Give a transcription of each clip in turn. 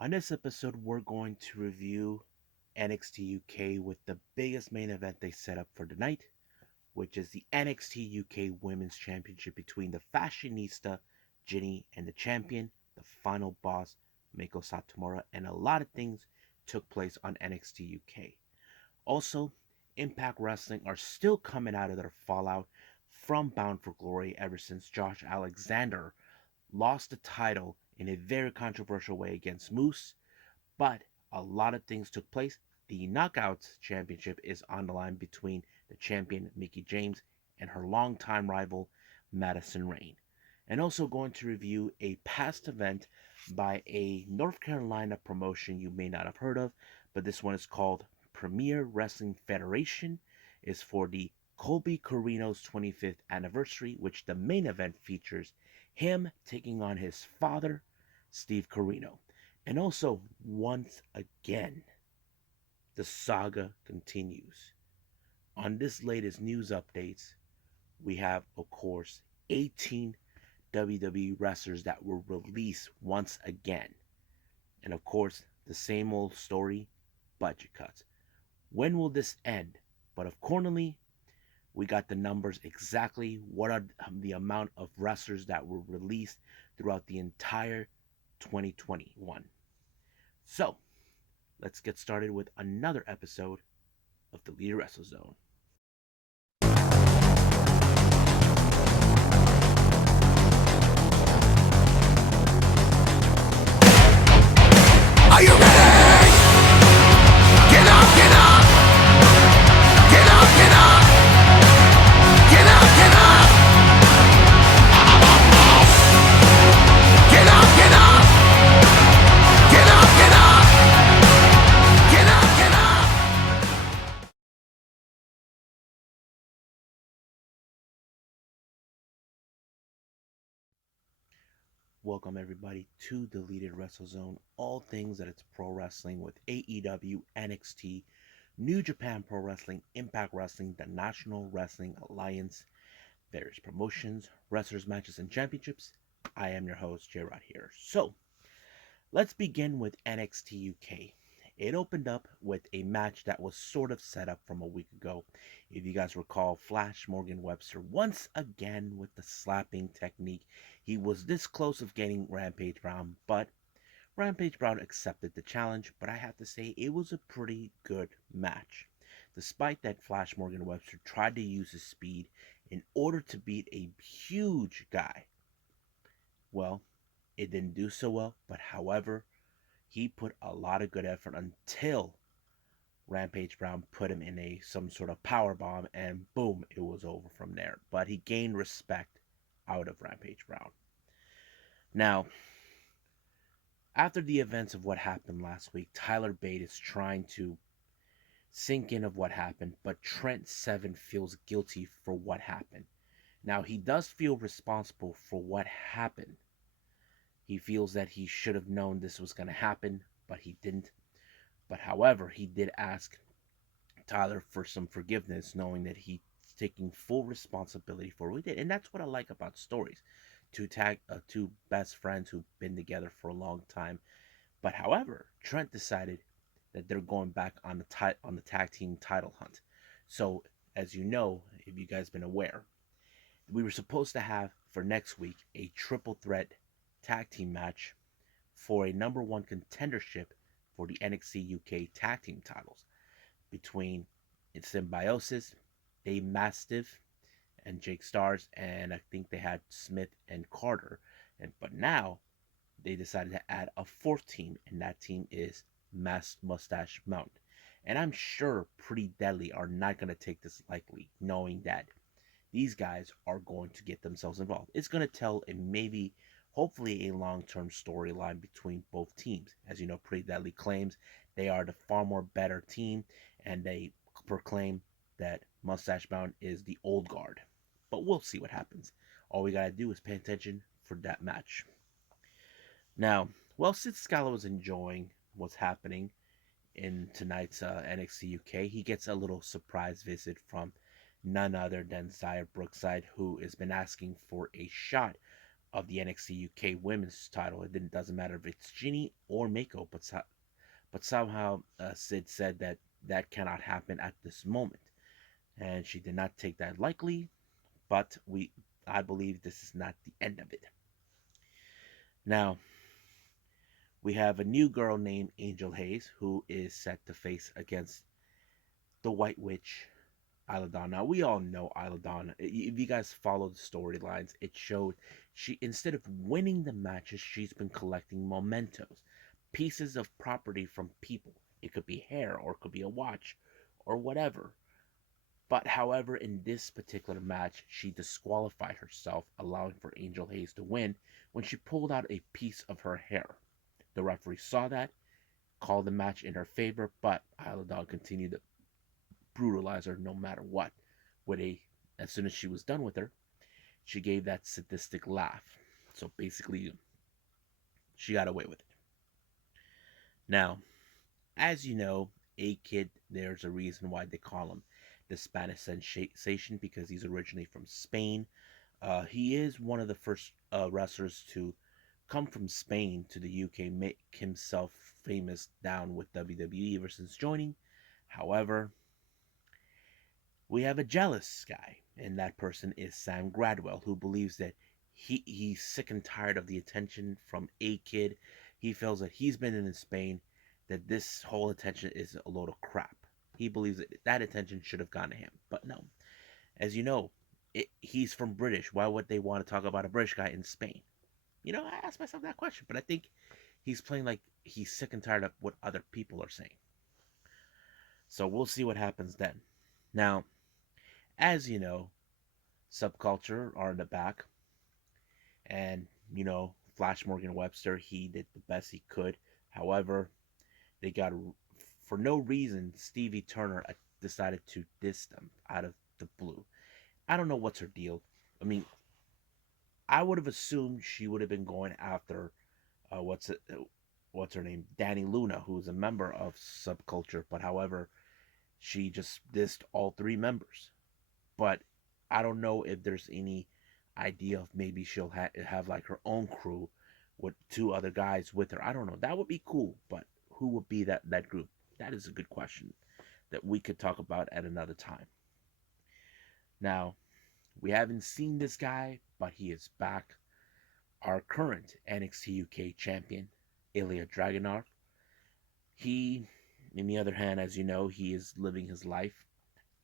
On this episode, we're going to review NXT UK with the biggest main event they set up for tonight, which is the NXT UK Women's Championship between the fashionista Ginny and the champion, the final boss Meiko Satomura, and a lot of things took place on NXT UK. Also, Impact Wrestling are still coming out of their fallout from Bound for Glory ever since Josh Alexander lost the title in a very controversial way against Moose, but a lot of things took place. The Knockouts Championship is on the line between the champion Mickie James and her longtime rival Madison Rayne. And also going to review a past event by a North Carolina promotion you may not have heard of, but this one is called Premier Wrestling Federation. Is for the Colby Corino's 25th anniversary, which the main event features him taking on his father, Steve Corino. And also, once again, the saga continues. On this latest news updates, we have, of course, 18 WWE wrestlers that were released once again. And of course, the same old story, budget cuts. When will this end? But accordingly, we got the numbers exactly what are the amount of wrestlers that were released throughout the entire 2021. So, let's get started with another episode of the Leader Wrestle Zone. Are you ready? Get up, get up! Get up, get up! Get up, get up! Get up, get up! Get up, get up! Get up, get up! Welcome everybody to the Leader Wrestle Zone. All things that it's pro wrestling with AEW, NXT, New Japan Pro Wrestling, Impact Wrestling, the National Wrestling Alliance, various promotions, wrestlers, matches, and championships. I am your host, J-Rod here. So, let's begin with NXT UK. It opened up with a match that was sort of set up from a week ago. If you guys recall, Flash Morgan Webster once again with the slapping technique. He was this close of getting Rampage Brown, but Rampage Brown accepted the challenge. But I have to say, it was a pretty good match. Despite that, Flash Morgan Webster tried to use his speed in order to beat a huge guy. Well, it didn't do so well, but however, he put a lot of good effort until Rampage Brown put him in some sort of power bomb, and boom, it was over from there. But he gained respect out of Rampage Brown. Now, after the events of what happened last week, Tyler Bate is trying to sink in of what happened, but Trent Seven feels guilty for what happened. Now, he does feel responsible for what happened. He feels that he should have known this was going to happen, but he didn't. But however, he did ask Tyler for some forgiveness, knowing that he's taking full responsibility for what he did. And that's what I like about stories. Two best friends who've been together for a long time. But however, Trent decided that they're going back on the tag team title hunt. So, as you know, if you guys been aware, we were supposed to have for next week a triple threat tag team match for a number one contendership for the NXT UK tag team titles between Symbiosis, Dave Mastiff, and Jake Stars, and I think they had Smith and Carter. But now they decided to add a fourth team, and that team is Mustache Mountain. And I'm sure Pretty Deadly are not going to take this lightly, knowing that these guys are going to get themselves involved. It's going to tell a maybe, hopefully, a long-term storyline between both teams. As you know, Pretty Deadly claims they are the far more better team, and they proclaim that Mustache Mountain is the old guard. But we'll see what happens. All we gotta do is pay attention for that match. Now, while Sid Scala was enjoying what's happening in tonight's NXT UK, he gets a little surprise visit from none other than Xia Brookside, who has been asking for a shot of the NXT UK Women's title. Doesn't matter if it's Ginny or Mako, but somehow Sid said that that cannot happen at this moment, and she did not take that lightly. But I believe this is not the end of it. Now we have a new girl named Angel Hayes who is set to face against the White Witch Isla Dawn. Now we all know Isla Dawn. If you guys follow the storylines, it showed she, instead of winning the matches, she's been collecting mementos, pieces of property from people. It could be hair or it could be a watch or whatever. But however, in this particular match, she disqualified herself, allowing for Angel Hayes to win when she pulled out a piece of her hair. The referee saw that, called the match in her favor, but Isla Dawn continued to brutalize her no matter what. With a, as soon as she was done with her, she gave that sadistic laugh. So basically, she got away with it. Now, as you know, A Kid, there's a reason why they call him the Spanish sensation because he's originally from Spain. He is one of the first wrestlers to come from Spain to the UK, make himself famous down with WWE ever since joining. However, we have a jealous guy, and that person is Sam Gradwell, who believes that he's sick and tired of the attention from A Kid. He feels that he's been in Spain, that this whole attention is a load of crap. He believes that that attention should have gone to him, but no. As you know, he's from British. Why would they want to talk about a British guy in Spain? You know, I asked myself that question, but I think he's playing like he's sick and tired of what other people are saying. So we'll see what happens then. Now, as you know, Subculture are in the back, and Flash Morgan Webster, he did the best he could. However, they got, for no reason, Stevie Turner decided to diss them out of the blue. I don't know what's her deal. I mean, I would have assumed she would have been going after what's her name, Danny Luna, who is a member of Subculture, but however, she just dissed all three members. But I don't know if there's any idea of maybe she'll have like her own crew with two other guys with her. I don't know. That would be cool, but who would be that group? That is a good question that we could talk about at another time. Now, we haven't seen this guy, but he is back. Our current NXT UK champion, Ilya Dragunov. He, on the other hand, as you know, he is living his life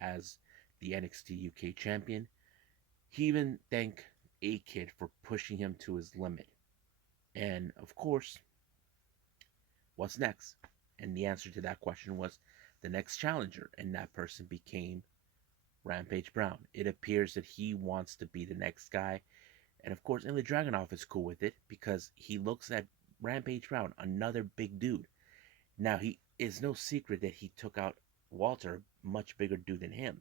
as the NXT UK champion. He even thanked A Kid for pushing him to his limit. And of course, what's next? And the answer to that question was the next challenger, and that person became Rampage Brown. It appears that he wants to be the next guy. And of course, Ilya Dragunov is cool with it because he looks at Rampage Brown, another big dude. Now, he is no secret that he took out Walter, much bigger dude than him.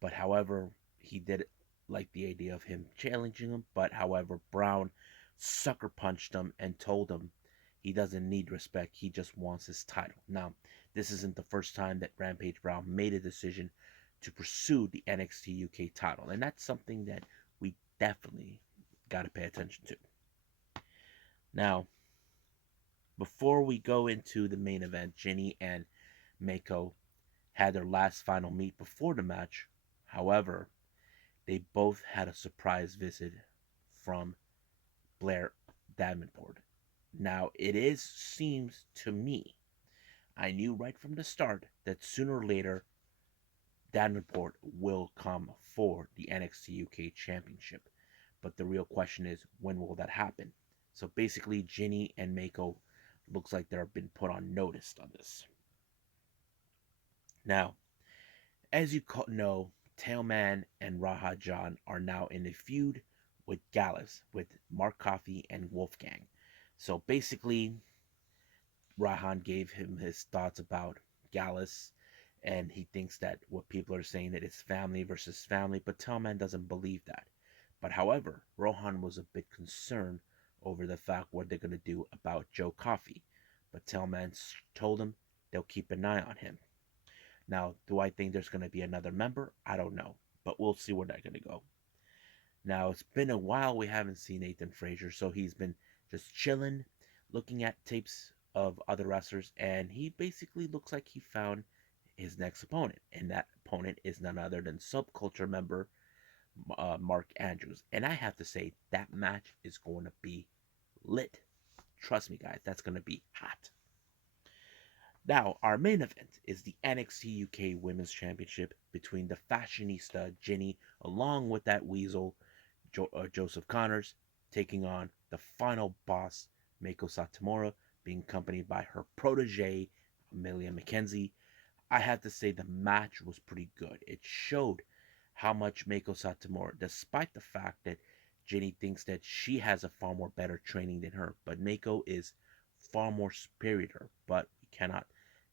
But however, he did like the idea of him challenging him. But however, Brown sucker punched him and told him he doesn't need respect. He just wants his title. Now, this isn't the first time that Rampage Brown made a decision to pursue the NXT UK title. And that's something that we definitely got to pay attention to. Now, before we go into the main event, Ginny and Mako had their last final meet before the match. However, they both had a surprise visit from Blair Davenport. Now, seems to me, I knew right from the start that sooner or later Davenport will come for the NXT UK Championship. But the real question is, when will that happen? So basically, Ginny and Mako looks like they've been put on notice on this. Now, as you know, Tailman and Raha John are now in a feud with Gallus, with Mark Coffey and Wolfgang. So basically, Rahan gave him his thoughts about Gallus, and he thinks that what people are saying that it's family versus family, but Tailman doesn't believe that. But however, Rohan was a bit concerned over the fact what they're going to do about Joe Coffey. But Tailman told him they'll keep an eye on him. Now, do I think there's going to be another member? I don't know. But we'll see where that's going to go. Now, it's been a while we haven't seen Nathan Frazier, so he's been just chilling, looking at tapes of other wrestlers, and he basically looks like he found his next opponent. And that opponent is none other than Subculture member Mark Andrews. And I have to say, that match is going to be lit. Trust me, guys, that's going to be hot. Now, our main event is the NXT UK Women's Championship between the fashionista Jinny, along with that weasel Joseph Connors, taking on the final boss Meiko Satomura, being accompanied by her protege Amelia McKenzie. I have to say the match was pretty good. It showed how much Meiko Satomura, despite the fact that Jinny thinks that she has a far more better training than her, but Meiko is far more superior. But we cannot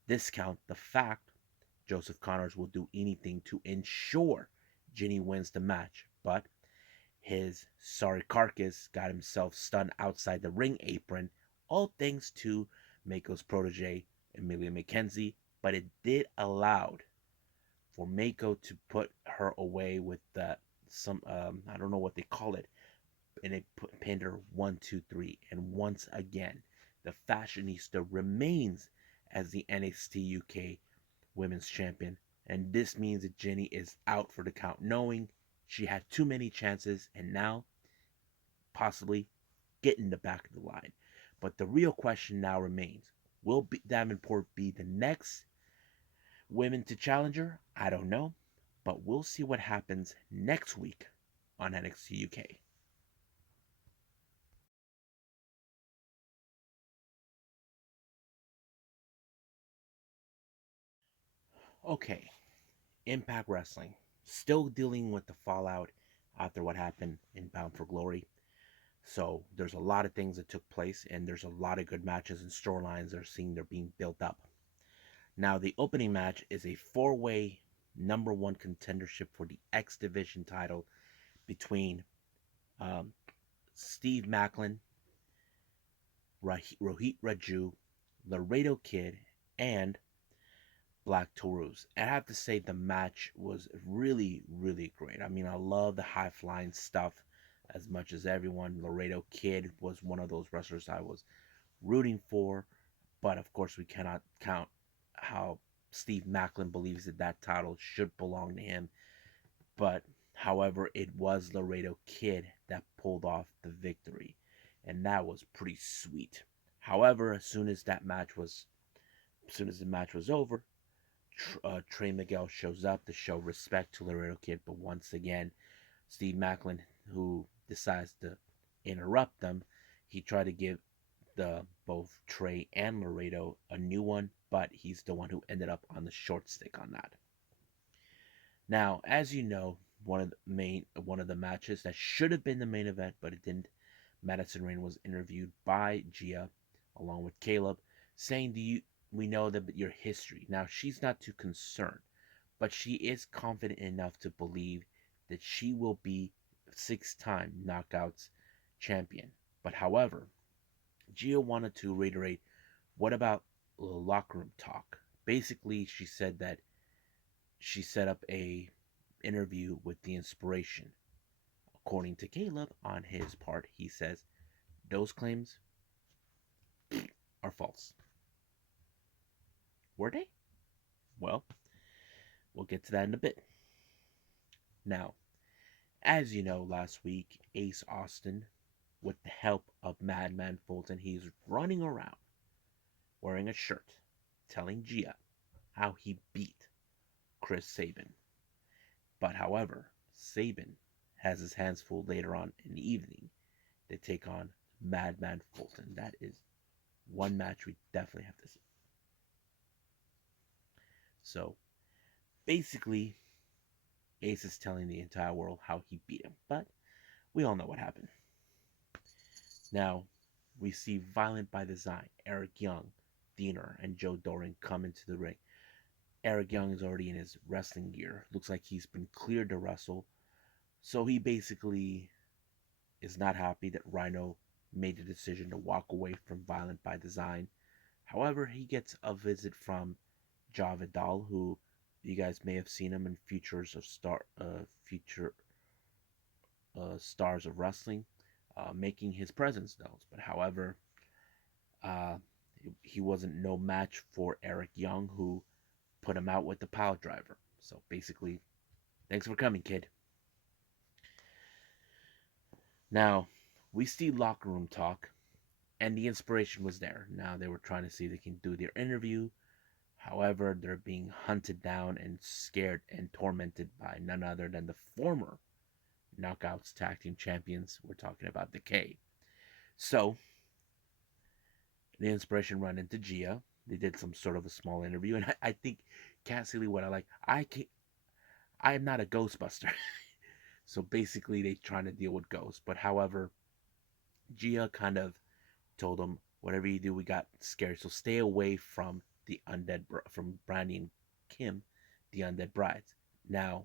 discount the fact Joseph Connors will do anything to ensure Jinny wins the match. But his sorry carcass got himself stunned outside the ring apron, all thanks to Meiko's protege, Amelia McKenzie, but it did allow for Mako to put her away with some I don't know what they call it, and it pinned her 1, 2, 3, and once again, the fashionista remains as the NXT UK Women's Champion, and this means that Jinny is out for the count, knowing she had too many chances and now possibly get in the back of the line. But the real question now remains: will Davenport be the next women to challenger? I don't know, but we'll see what happens next week on NXT UK. Okay, Impact Wrestling still dealing with the fallout after what happened in Bound for Glory. So there's a lot of things that took place, and there's a lot of good matches and storylines that are seeing they're being built up. Now, the opening match is a four-way number one contendership for the X Division title between um, Steve Macklin, Rohit Raju, Laredo Kid, and Black Taurus. I have to say the match was really, really great. I mean, I love the high flying stuff as much as everyone. Laredo Kid was one of those wrestlers I was rooting for, but of course we cannot count how Steve Macklin believes that that title should belong to him. But however, it was Laredo Kid that pulled off the victory, and that was pretty sweet. However, as soon as the match was over, Trey Miguel shows up to show respect to Laredo Kid, but once again, Steve Macklin, who decides to interrupt them, he tried to give the both Trey and Laredo a new one, but he's the one who ended up on the short stick on that. Now, as you know, one of the matches that should have been the main event, but it didn't. Madison Rain was interviewed by Gia along with Caleb, saying, "Do you we know that your history." Now she's not too concerned, but she is confident enough to believe that she will be 6-time knockouts champion. But however, Gia wanted to reiterate, what about the locker room talk? Basically, she said that she set up a interview with the inspiration. According to Caleb, on his part, he says those claims are false. Were they? Well, we'll get to that in a bit. Now, as you know, last week, Ace Austin, with the help of Madman Fulton, he's running around wearing a shirt telling Gia how he beat Chris Sabin. But however, Sabin has his hands full later on in the evening. They take on Madman Fulton. That is one match we definitely have to see. So basically, Ace is telling the entire world how he beat him, but we all know what happened. Now, we see Violent by Design, Eric Young, Diener, and Joe Doran come into the ring. Eric Young is already in his wrestling gear. Looks like he's been cleared to wrestle. So he basically is not happy that Rhino made the decision to walk away from Violent by Design. However, he gets a visit from Javidal, who you guys may have seen him in future stars of wrestling, making his presence known. But however, uh, he wasn't no match for Eric Young, who put him out with the power driver. So basically, thanks for coming, kid. Now, we see locker room talk, and the inspiration was there. Now they were trying to see if they can do their interview. However, they're being hunted down and scared and tormented by none other than the former Knockouts Tag Team Champions. We're talking about the K. So, the inspiration ran into Gia. They did some sort of a small interview, and I think Cassidy, what I like, I am not a Ghostbuster. So basically, they trying to deal with ghosts. But however, Gia kind of told them, whatever you do, we got scared. So stay away from the undead, from Brandy and Kim, the undead brides. Now,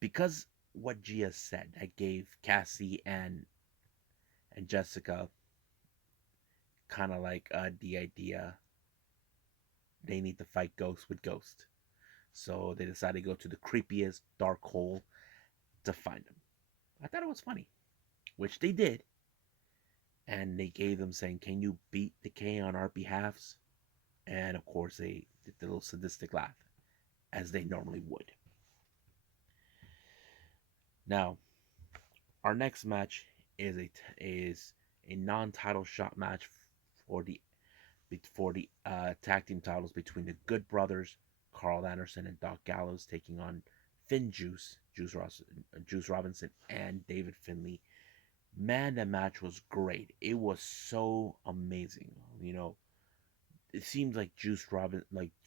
because what Gia said, that gave Cassie and Jessica kind of like the idea they need to fight ghosts with ghosts. So they decided to go to the creepiest dark hole to find them. I thought it was funny, which they did. And they gave them saying, "Can you beat the K on our behalfs?" And of course, they did the little sadistic laugh, as they normally would. Now, our next match is a non-title shot match for the tag team titles between the Good Brothers, Carl Anderson and Doc Gallows, taking on Juice Robinson, and David Finlay. Man, that match was great. It was so amazing. You know, it seems like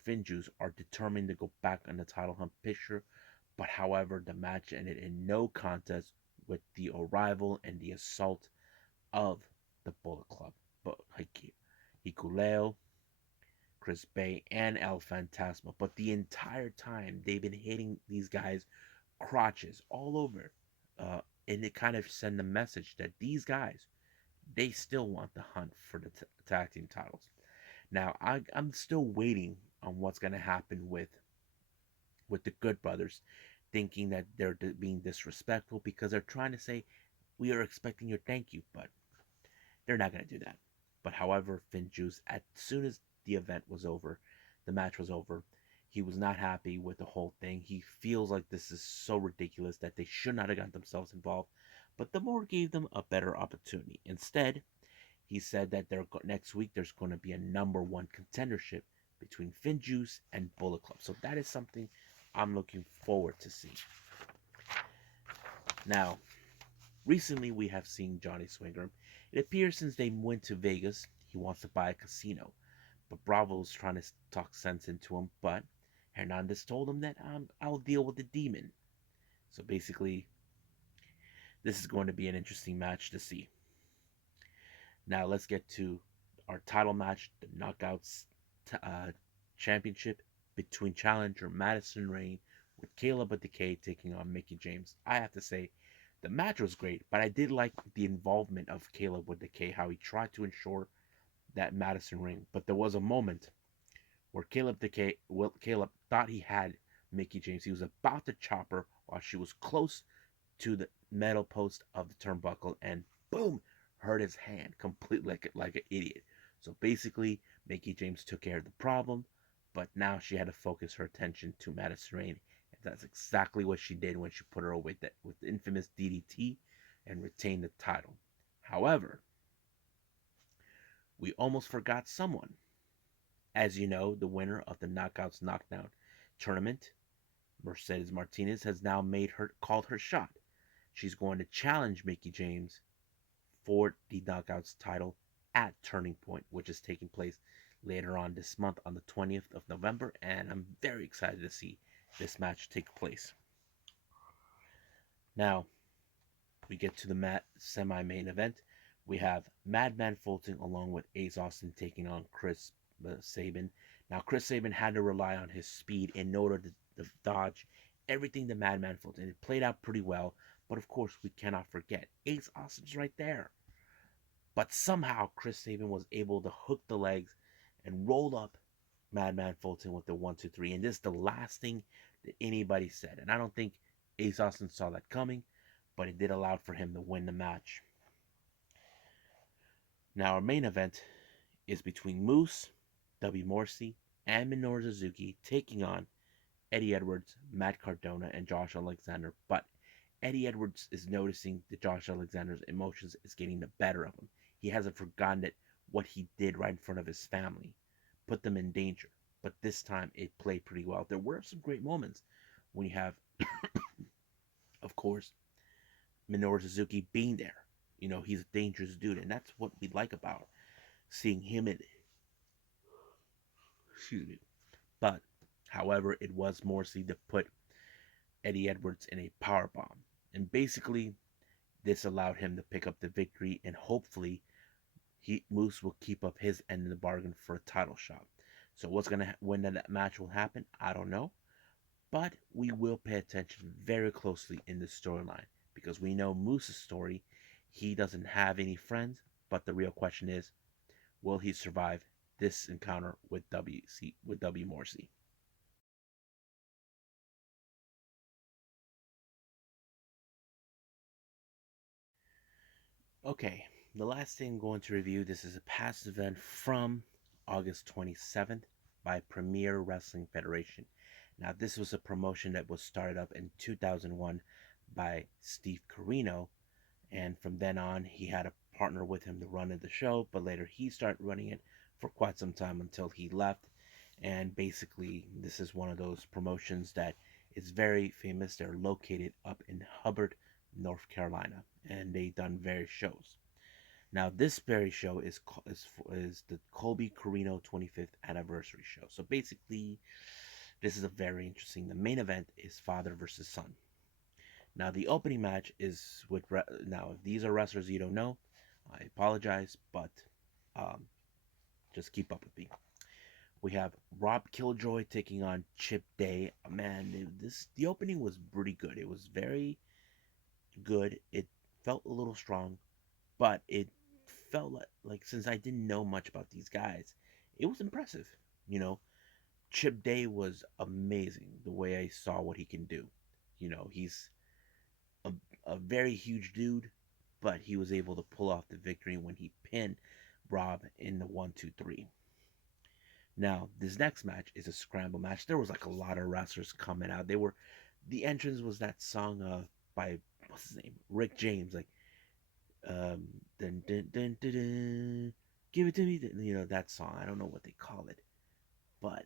Finn Juice are determined to go back on the title hunt picture. But however, the match ended in no contest with the arrival and the assault of the Bullet Club. But Hikuleo, Chris Bay, and El Fantasma. But the entire time, they've been hitting these guys' crotches all over. Uh, and it kind of send a message that these guys, they still want the hunt for the tag team titles. Now, I'm still waiting on what's going to happen with the Good Brothers, thinking that they're being disrespectful because they're trying to say, we are expecting your thank you, but they're not going to do that. But however, Finn Juice, as soon as the event was over, the match was over, he was not happy with the whole thing. He feels like this is so ridiculous that they should not have got themselves involved. But the more gave them a better opportunity. Instead, he said that next week there's going to be a number one contendership between Finn Juice and Bullet Club. So that is something I'm looking forward to see. Now, recently we have seen Johnny Swinger. It appears since they went to Vegas, he wants to buy a casino. But Bravo's trying to talk sense into him, but Hernandez told him that I'll deal with the demon. So basically, this is going to be an interesting match to see. Now let's get to our title match, the Knockouts Championship between challenger Madison Rain with Caleb with the K taking on Mickey James. I have to say, the match was great, but I did like the involvement of Caleb with the K, how he tried to ensure that Madison Rain. But there was a moment where Caleb thought he had Mickey James. He was about to chop her while she was close to the metal post of the turnbuckle, and boom, hurt his hand completely like an idiot. So basically, Mickey James took care of the problem, but now she had to focus her attention to Madison Rain, and that's exactly what she did when she put her away with the infamous DDT and retained the title. However, we almost forgot someone. As you know, the winner of the Knockouts Knockdown tournament, Mercedes Martinez, has now called her shot. She's going to challenge Mickey James for the Knockouts title at Turning Point, which is taking place later on this month on the 20th of November, and I'm very excited to see this match take place. Now, we get to the semi-main event. We have Madman Fulton along with Ace Austin taking on Chris Sabin. Now, Chris Sabin had to rely on his speed in order to dodge everything the Madman Fulton. It played out pretty well, but of course, we cannot forget Ace Austin's right there. But somehow, Chris Sabin was able to hook the legs and roll up Madman Fulton with the 1, 2, 3. And this is the last thing that anybody said. And I don't think Ace Austin saw that coming. but it did allow for him to win the match. Now, our main event is between Moose, W. Morrissey, and Minoru Suzuki taking on Eddie Edwards, Matt Cardona, and Josh Alexander. But Eddie Edwards is noticing that Josh Alexander's emotions is getting the better of him. He hasn't forgotten that what he did right in front of his family put them in danger. But this time it played pretty well. There were some great moments when you have, of course, Minoru Suzuki being there. You know, he's a dangerous dude, and that's what we like about seeing him in. Excuse me. But, however, it was Morrissey to put Eddie Edwards in a power bomb, and basically this allowed him to pick up the victory, and hopefully Moose will keep up his end of the bargain for a title shot. So what's gonna when that match will happen, I don't know, but we will pay attention very closely in the storyline because we know Moose's story. He doesn't have any friends, but the real question is, will he survive this encounter with W Morrissey? Okay, the last thing I'm going to review, this is a past event from August 27th by Premier Wrestling Federation. Now, this was a promotion that was started up in 2001 by Steve Corino, and from then on, he had a partner with him to run the show, but later he started running it for quite some time until he left. And basically, this is one of those promotions that is very famous. They're located up in Hubbard, North Carolina, and they done various shows. Now, this very show is the Colby Corino 25th anniversary show. So basically, this is a very interesting. The main event is father versus son. Now, the opening match is with. Now, if these are wrestlers you don't know, I apologize, but um, just keep up with me. We have Rob Killjoy taking on Chip Day. Man, the opening was pretty good. It was very good. It felt a little strong, but it felt like since I didn't know much about these guys, it was impressive. You know, Chip Day was amazing the way I saw what he can do. You know, he's a, a very huge dude, but he was able to pull off the victory when he pinned Rob in the 1, 2, 3. Now, this next match is a scramble match. There was like a lot of wrestlers coming out. The entrance was that song by what's his name, Rick James, like um, dun, dun, dun, dun, dun, give it to me, you know that song. I don't know what they call it, but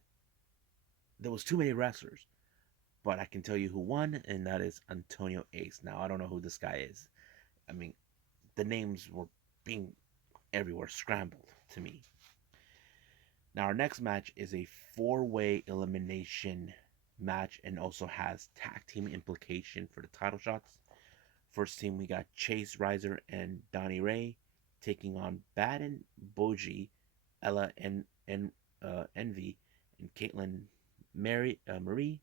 there was too many wrestlers. But I can tell you who won, and that is Antonio Ace. Now I don't know who this guy is. I mean, the names were being everywhere scrambled to me. Now, our next match is a four-way elimination match and also has tag team implication for the title shots. First team, we got Chase Riser and Donnie Ray taking on Baden Boji, Ella Envy, and Caitlin Marie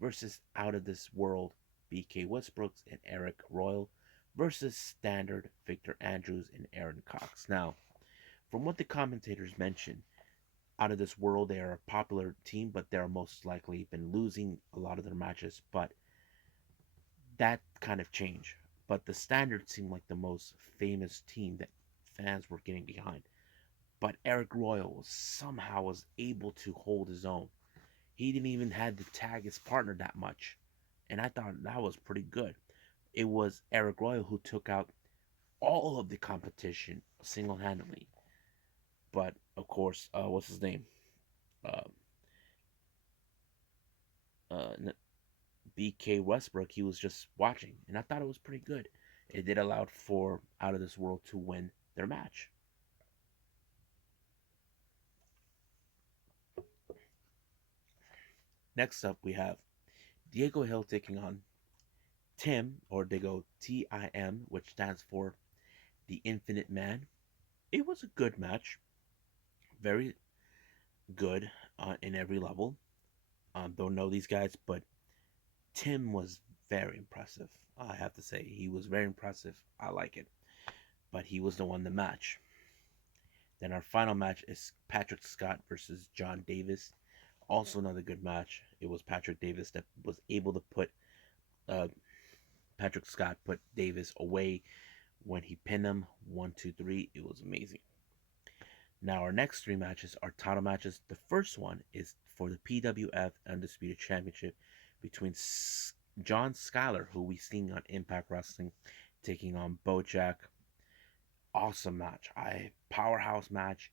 versus Out of This World, BK Westbrooks and Eric Royal versus Standard Victor Andrews and Aaron Cox. Now, from what the commentators mentioned, Out of This World, they are a popular team, but they're most likely been losing a lot of their matches. But that kind of changed. But the Standard seemed like the most famous team that fans were getting behind. But Eric Royal somehow was able to hold his own. He didn't even had to tag his partner that much, and I thought that was pretty good. It was Eric Royal who took out all of the competition single-handedly. But of course, what's his name? Uh, uh, BK Westbrook, he was just watching, and I thought it was pretty good. It did allow for Out of This World to win their match. Next up, we have Diego Hill taking on Tim, or they go TIM, which stands for the Infinite Man. It was a good match, very good in every level. Don't know these guys, but Tim was very impressive. I have to say, he was very impressive. I like it, but he was the one to match. Then our final match is Patrick Scott versus John Davis. Also another good match. It was Patrick Davis that was able to put uh, Patrick Scott put Davis away when he pinned him 1, 2, 3. It was amazing. Now, our next three matches are title matches. The first one is for the PWF Undisputed Championship between John Skyler, who we seen on Impact Wrestling, taking on Bojack. Awesome match. Powerhouse match.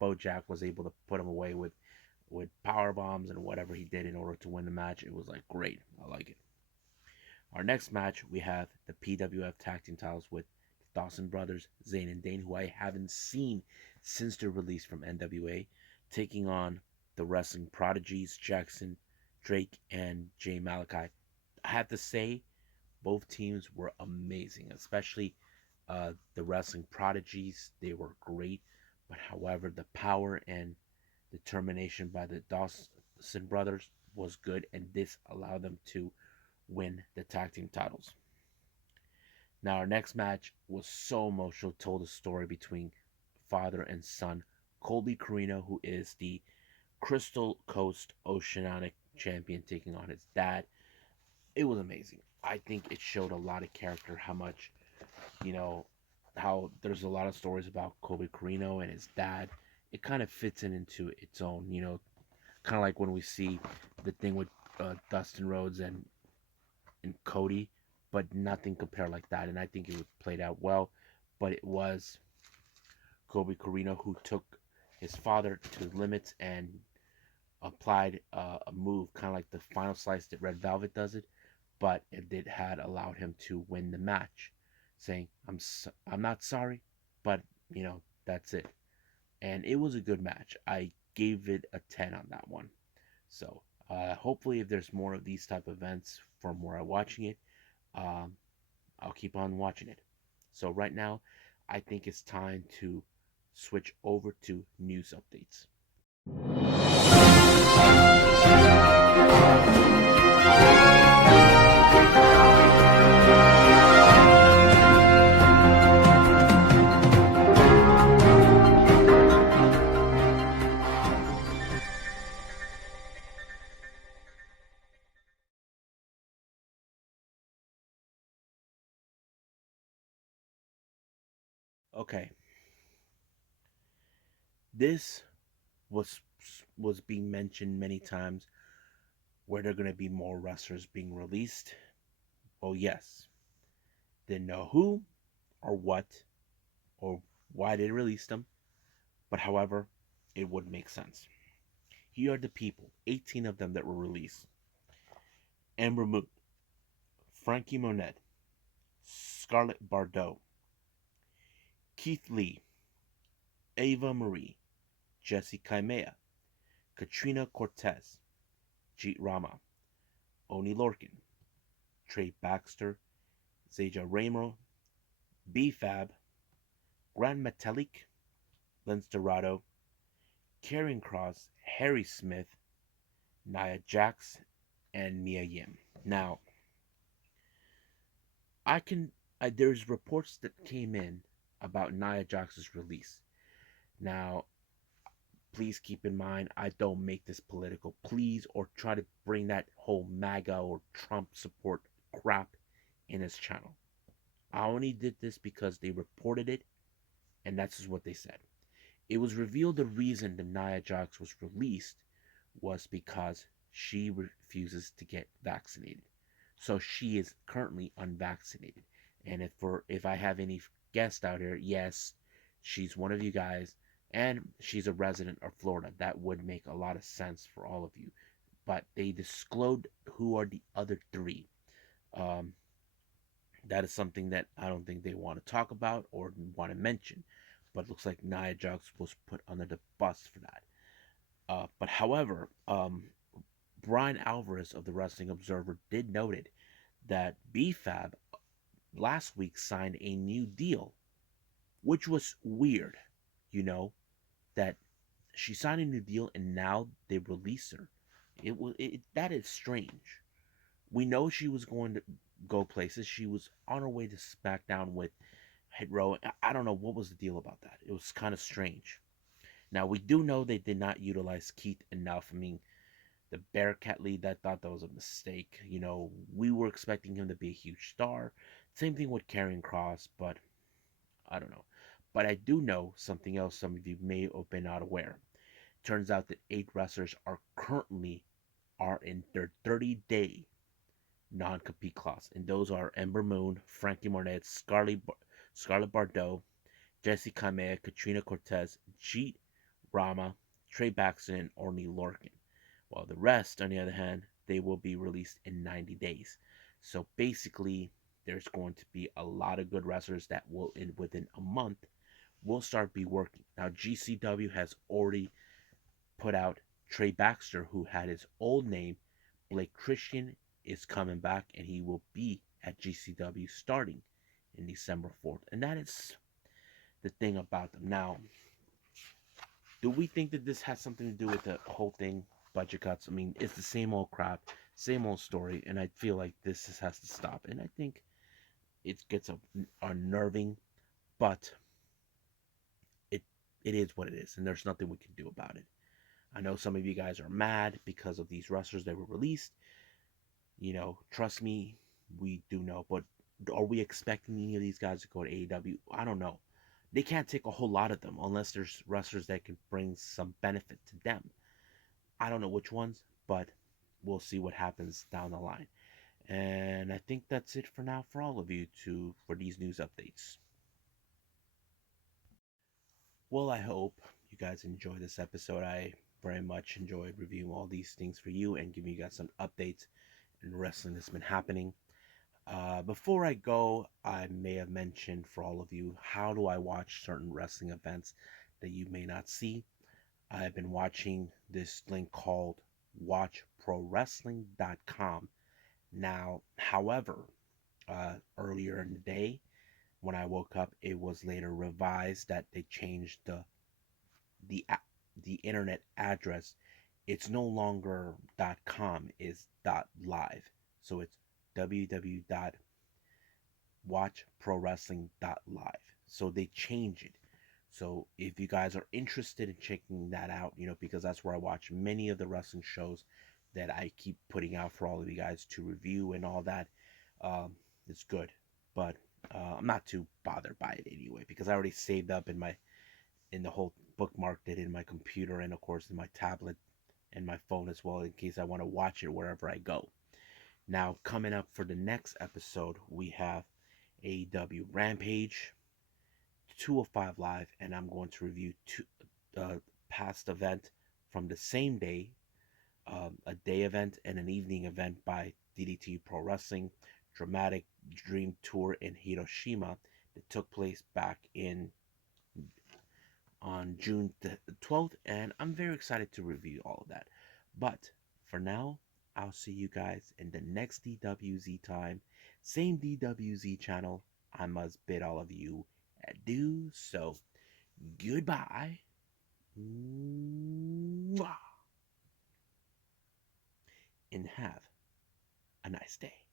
Bojack was able to put him away with power bombs and whatever he did in order to win the match. It was like great. I like it. Our next match, we have the PWF Tag Team titles with the Dawson Brothers, Zayn and Dane, who I haven't seen since their release from NWA, taking on the Wrestling Prodigies, Jackson, Drake, and Jay Malachi. I have to say, both teams were amazing, especially the Wrestling Prodigies. They were great, but however, the power and determination by the Dawson Brothers was good, and this allowed them to win the tag team titles. Now, our next match was so emotional, told a story between father and son. Colby Corino, who is the Crystal Coast Oceanic champion, taking on his dad. It was amazing. I think it showed a lot of character, how much, you know, how there's a lot of stories about Colby Corino and his dad. It kind of fits into its own, kind of like when we see the thing with Dustin Rhodes and Cody, but nothing compared like that. And I think it was played out well. But it was Colby Corino who took his father to the limits and applied a move, kind of like the final slice that Red Velvet does it, but it had allowed him to win the match, saying, I'm not sorry, but that's it." And it was a good match. I gave it a 10 on that one. So hopefully, if there's more of these type of events from where I'm watching it, um, I'll keep on watching it. So right now, I think it's time to switch over to news updates. Okay, this was was being mentioned many times where there are going to be more wrestlers being released. Oh yes, didn't know who or what or why they released them, but however, it would make sense. Here are the people, 18 of them that were released: Amber Moon, Frankie Monet, Scarlett Bardot, Keith Lee, Ava Marie, Jesse Kaimea, Katrina Cortez, Jeet Rama, Oni Lorcan, Trey Baxter, Zeja Ramo, B-Fab, Grand Metalik, Lance Dorado, Karen Cross, Harry Smith, Nia Jax, and Mia Yim. Now, I can. There's reports that came in about Nia Jax's release. Now, please keep in mind, I don't make this political, please, or try to bring that whole MAGA or Trump support crap in his channel. I only did this because they reported it, and that's just what they said. It was revealed the reason the Nia Jax was released was because she refuses to get vaccinated. So she is currently unvaccinated. And if I have any guests out here, yes, she's one of you guys, and she's a resident of Florida. That would make a lot of sense for all of you. But they disclosed who are the other three. Um, that is something that I don't think they want to talk about or want to mention. But it looks like Nia Jax was put under the bus for that. But however, Brian Alvarez of the Wrestling Observer did noted that BFAB last week signed a new deal, which was weird, you know, that she signed a new deal and now they release her. That is strange. We know she was going to go places. She was on her way to SmackDown with Hit Row. I don't know what was the deal about that. It was kind of strange. Now we do know they did not utilize Keith enough. I mean, The Bearcat League, that thought that was a mistake. We were expecting him to be a huge star. Same thing with Karrion Kross, but I don't know. But I do know something else some of you may have been not aware. Turns out that 8 wrestlers are in their 30-day non-compete clause, and those are Ember Moon, Frankie Monet, Scarlett Bordeaux, Jesse Kamea, Katrina Cortez, Jeet Rama, Trey Baxter, and Orny Lorcan. While the rest, on the other hand, they will be released in 90 days. So basically, there's going to be a lot of good wrestlers that will, within a month, will start be working. Now, GCW has already put out Trey Baxter, who had his old name. Blake Christian is coming back, and he will be at GCW starting in December 4th. And that is the thing about them. Now, do we think that this has something to do with the whole thing? Budget cuts. I mean, it's the same old crap, same old story, and I feel like this has to stop. And I think it gets unnerving, but it it is what it is, and there's nothing we can do about it. I know some of you guys are mad because of these wrestlers that were released. Trust me, we do know. But are we expecting any of these guys to go to AEW? I don't know. They can't take a whole lot of them unless there's wrestlers that can bring some benefit to them. I don't know which ones, but we'll see what happens down the line. And I think that's it for now for all of you for these news updates. Well, I hope you guys enjoyed this episode. I very much enjoyed reviewing all these things for you and giving you guys some updates in wrestling that's been happening. Before I go, I may have mentioned for all of you, how do I watch certain wrestling events that you may not see? I've been watching this link called watchprowrestling.com. Now, however, earlier in the day, when I woke up, it was later revised that they changed the the internet address. It's no longer .com, it's .live. So it's www.watchprowrestling.live. So they change it. So if you guys are interested in checking that out, because that's where I watch many of the wrestling shows that I keep putting out for all of you guys to review and all that, it's good. But I'm not too bothered by it anyway, because I already saved up in the whole bookmarked it in my computer, and of course in my tablet and my phone as well, in case I want to watch it wherever I go. Now, coming up for the next episode, we have AEW Rampage, 205 Live, and I'm going to review past event from the same day, a day event and an evening event by DDT Pro Wrestling, Dramatic Dream Tour in Hiroshima that took place back on June 12th, and I'm very excited to review all of that. But for now, I'll see you guys in the next DWZ time, same DWZ channel. I must bid all of you adieu. So, goodbye. Mwah. And have a nice day.